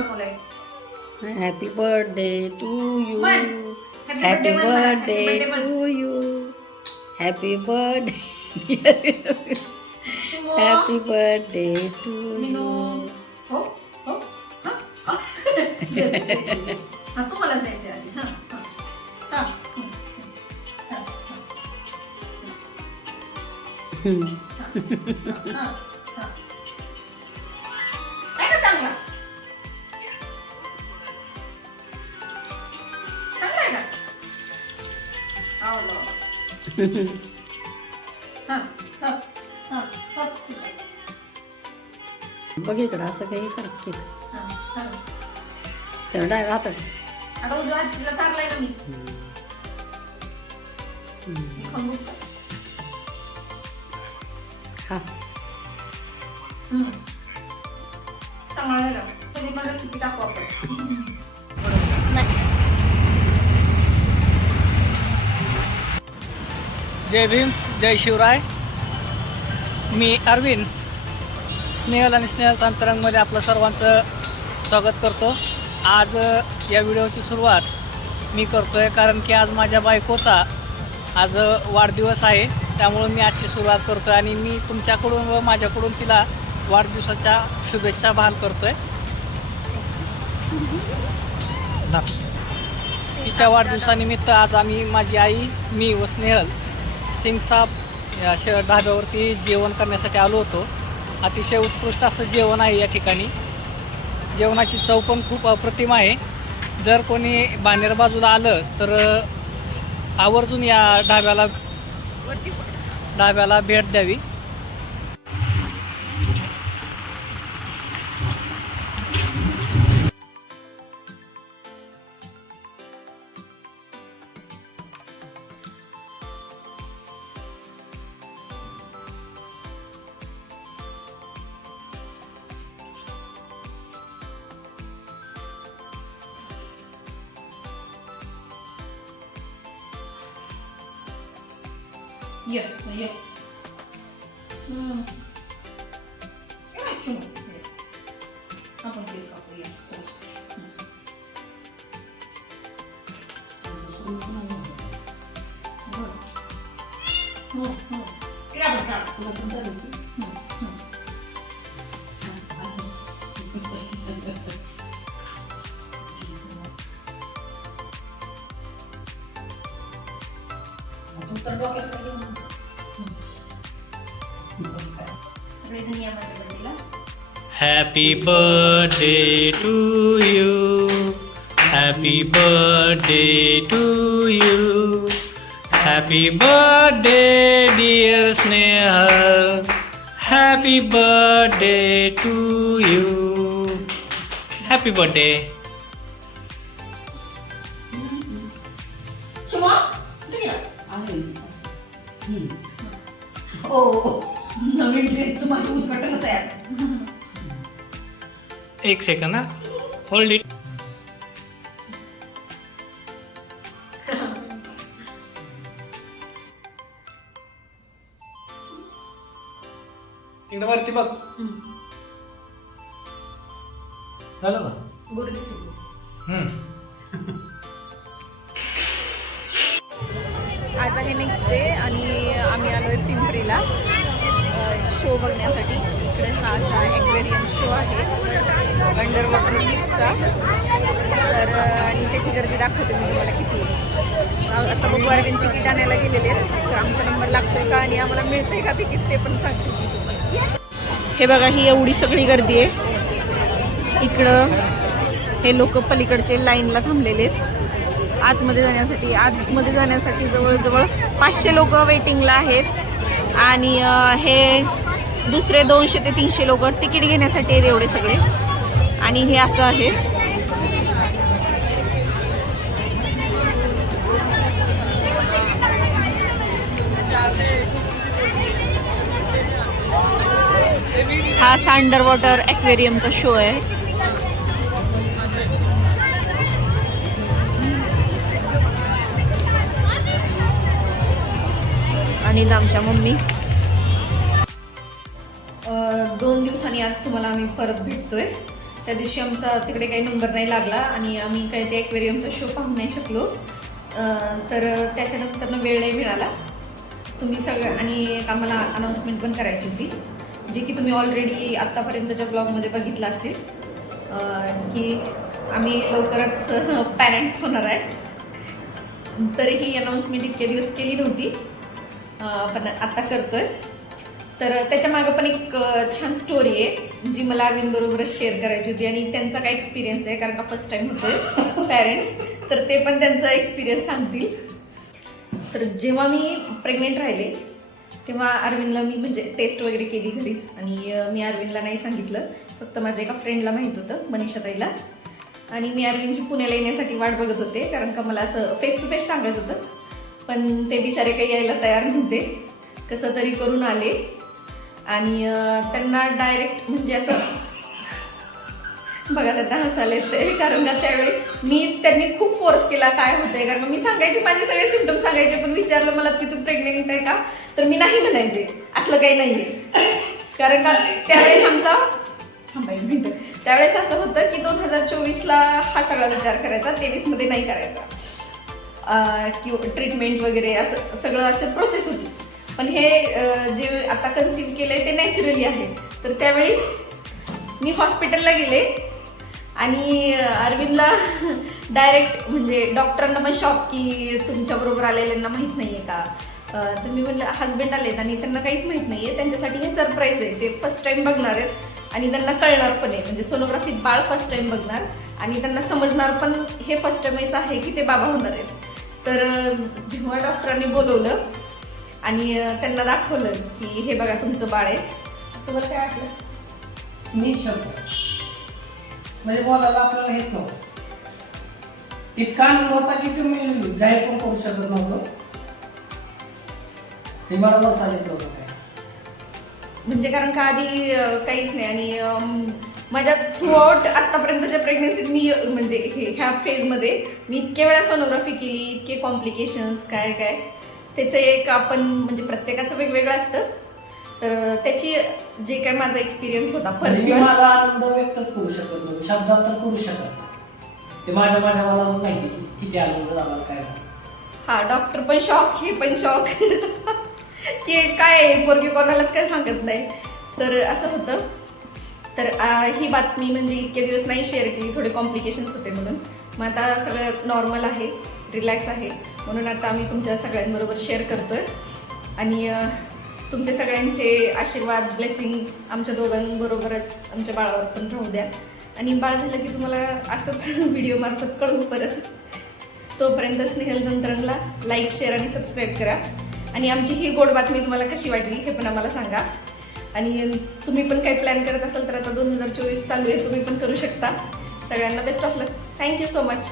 बनवलंय. Happy birthday to you. म्हण. Happy म्हण. बर्थडे Happy birthday म्हण. To you. Happy birthday. Chimo. Happy birthday to Minu. You. हो हो हा, हा. दे, दे, दे, दे. हा, तुम्हाला द्यायचे आधी. हा, हा, हा. हा, हा. हम्म. हा, हा. आहे का चांगला? चांगला आहे का? आवडलं. हा, हा, हा, हा. बघ इकडं असं काही कर की हा, हा. तर डाव्या हातात. आता उजव्या हातीला चारलाय ना मी. मी खाऊन बघतो. खा. चांगला झाला. सगळी पण रेसिपी टाकू आपण. जय भीम, जय शिवराय. मी अरविंद स्नेहल आणि स्नेहल अंतरंगमध्ये आपलं सर्वांचं स्वागत करतो. आज या व्हिडिओची सुरुवात मी करतो आहे कारण की आज माझ्या बायकोचा आज वाढदिवस आहे. त्यामुळं मी आजची सुरुवात करतो आहे आणि मी तुमच्याकडून व माझ्याकडून तिला वाढदिवसाच्या शुभेच्छा बहाल करतो आहे. तिच्या वाढदिवसानिमित्त आज आम्ही माझी आई, मी व स्नेहल सिंगसाब या ढाब्यावरती जेवण करण्यासाठी आलो होतो. अतिशय उत्कृष्ट असं जेवण आहे या ठिकाणी. जेवणाची चव पण खूप अप्रतिम आहे. जर कोणी बाणेर बाजूला आलं तर आवर्जून या ढाब्याला भेट द्यावी. ये, ये. काय चिमू? आपण तेल कापूया. सगळेजण या माझ्या बर्थडेला. Happy birthday to you. Happy birthday to you. Happy birthday dear Snehal. Happy birthday to you. Happy birthday. Chimu, कुठे गेला? ओ, नवीन ड्रेसचं माझं उद्घाटनच आहे आता. एक सेकंड हा. Hold it. इकडे वरती बघ. झालं का? गोरे दिसली. आज आहे नेक्स्ट डे आणि आम्ही आलो आहे पिंपरीला शो बघण्यासाठी. इकडे हा असा ॲक्वेरियम शो आहे अंडर वॉटर फिशचा. तर आणि त्याची गर्दी दाखवते मी तुम्हाला किती आहे. आता बघू अरविंद तिकीट आणायला गेलेले आहेत. तर आमचा नंबर लागतोय का आणि आम्हाला मिळतंय का तिकीट ते पण सांगते मी तुम्हाला. हे बघा ही एवढी सगळी गर्दी आहे. इकडं हे लोक पलीकडचे लाईनला थांबलेले आहेत आतमध्ये जाण्यासाठी जवळजवळ 500 लोक वेटिंगला आहेत. आणि हे दुसरे 200 ते 300 लोक तिकीट घेण्यासाठी आहेत एवढे सगळे. आणि हे असं आहे. हा असा अंडर वॉटर ॲक्वेरियमचा शो आहे. आणि आमच्या मम्मी 2 दिवसांनी आज तुम्हाला आम्ही परत भेटतोय. त्या दिवशी आमचा तिकडे काही नंबर नाही लागला आणि आम्ही काही ते ॲक्वेरियमचा शो पाहू नाही शकलो. तर त्याच्यानंतर वेळ नाही मिळाला. तुम्ही सगळं आणि एक आम्हाला अनाऊन्समेंट पण करायची होती, जी की तुम्ही ऑलरेडी आत्तापर्यंतच्या ब्लॉगमध्ये बघितलं असेल की आम्ही लवकरच पॅरेंट्स होणार आहे. तर ही अनाऊन्समेंट इतके दिवस केली नव्हती, पण आत्ता करतोय. तर त्याच्या मागं पण एक छान स्टोरी आहे जी मला अरविंदबरोबरच शेअर करायची होती आणि त्यांचा काय एक्सपिरियन्स आहे, कारण का फर्स्ट टाईम होतोय पॅरेंट्स, तर ते पण त्यांचा एक्सपिरियन्स सांगतील. तर जेव्हा मी प्रेग्नेंट राहिले तेव्हा अरविंदला मी म्हणजे टेस्ट वगैरे केली घरीच आणि मी अरविंदला नाही सांगितलं, फक्त माझ्या एका फ्रेंडला माहीत होतं, मनीषा ताईला. आणि मी अरविंदची पुण्याला येण्यासाठी वाट बघत होते, कारण का मला असं फेस टू फेस सांगायचं होतं, पण ते बिचारे काही यायला तयार नव्हते. कसं तरी करून आले आणि त्यांना डायरेक्ट म्हणजे असं बघा त्यांना हसायला येते, कारण का त्यावेळी त्यांनी खूप फोर्स केला काय होतंय, कारण मी सांगायचे माझे सगळे सिम्पटम सांगायचे, पण विचारलं मला की तू प्रेग्नेंट आहे का, तर मी नाही म्हणायचे, असलं काही नाहीये. कारण का त्यावेळेस आमचा त्यावेळेस असं होतं की 2024ला हा सगळा विचार करायचा, 23मध्ये नाही करायचा, किंवा ट्रीटमेंट वगैरे असं सगळं असं प्रोसेस होती. पण हे जे आता कन्सिव्ह केलंय ते नॅचरली आहे. तर त्यावेळी मी हॉस्पिटलला गेले आणि अरविंदला डायरेक्ट म्हणजे डॉक्टरांना पण शॉक की तुमच्याबरोबर आलेल्यांना माहीत नाही आहे का. तर मी म्हटलं हस्बंड आलेत आणि त्यांना काहीच माहीत नाही आहे, त्यांच्यासाठी हे सरप्राईज आहे, ते फर्स्ट टाईम बघणार आहेत आणि त्यांना कळणार पण आहे, म्हणजे सोनोग्राफीत बाळ फर्स्ट टाईम बघणार आणि त्यांना समजणार पण हे फर्स्ट टाईमच आहे की ते बाबा होणार आहेत. तर जेव्हा डॉक्टरांनी बोलवलं आणि त्यांना दाखवलं की हे बघा तुमचं बाळ आहे, तुम्हाला काय वाटलं? मी शब्द म्हणजे बोलायला आपल्याला हेच नव्हतं, इतका अनुभव होता की तुम्ही जाहीर पण करू शकत नव्हतं. हे मला बोलता येत नव्हतं काय, म्हणजे कारण का आधी काहीच नाही. आणि माझ्या थ्रूआउट आत्तापर्यंतच्या प्रेग्नन्सीत मी म्हणजे ह्या फेजमध्ये मी इतक्या वेळा सोनोग्राफी केली, इतके कॉम्प्लिकेशन्स काय काय, त्याचं एक आपण म्हणजे प्रत्येकाचं वेगवेगळं असतं. तर त्याची जे काय माझा एक्सपिरियन्स होता पर्सनल, माझा आनंद व्यक्तच करू शकत नाही, शब्दात तर करू शकत नाही. ते माझ्या मलाच माहिती किती आनंद झाला काय. हा डॉक्टर पण शॉक, हे पण शॉक की काय पोरगी कोणालाच काय सांगत नाही. तर असं होतं. तर ही बातमी म्हणजे इतके दिवस नाही शेअर केली, थोडे कॉम्प्लिकेशन्स होते म्हणून. मग आता सगळं नॉर्मल आहे, रिलॅक्स आहे, म्हणून आता आम्ही तुमच्या सगळ्यांबरोबर शेअर करतोय. आणि तुमचे सगळ्यांचे आशीर्वाद, ब्लेसिंग्स आमच्या दोघांबरोबरच आमच्या बाळावर पण राहू द्या. आणि बाळ झालं की तुम्हाला असंच व्हिडिओमार्फत कळवू परत. तोपर्यंत स्नेहल जंत्रनला लाईक, शेअर आणि सबस्क्राईब करा. आणि आमची ही गोड बातमी तुम्हाला कशी वाटली हे पण आम्हाला सांगा. आणि तुम्ही पण काही प्लॅन करत असाल तर आता 2024 चालू आहे, तुम्ही पण करू शकता. सगळ्यांना best of luck. Thank you so much.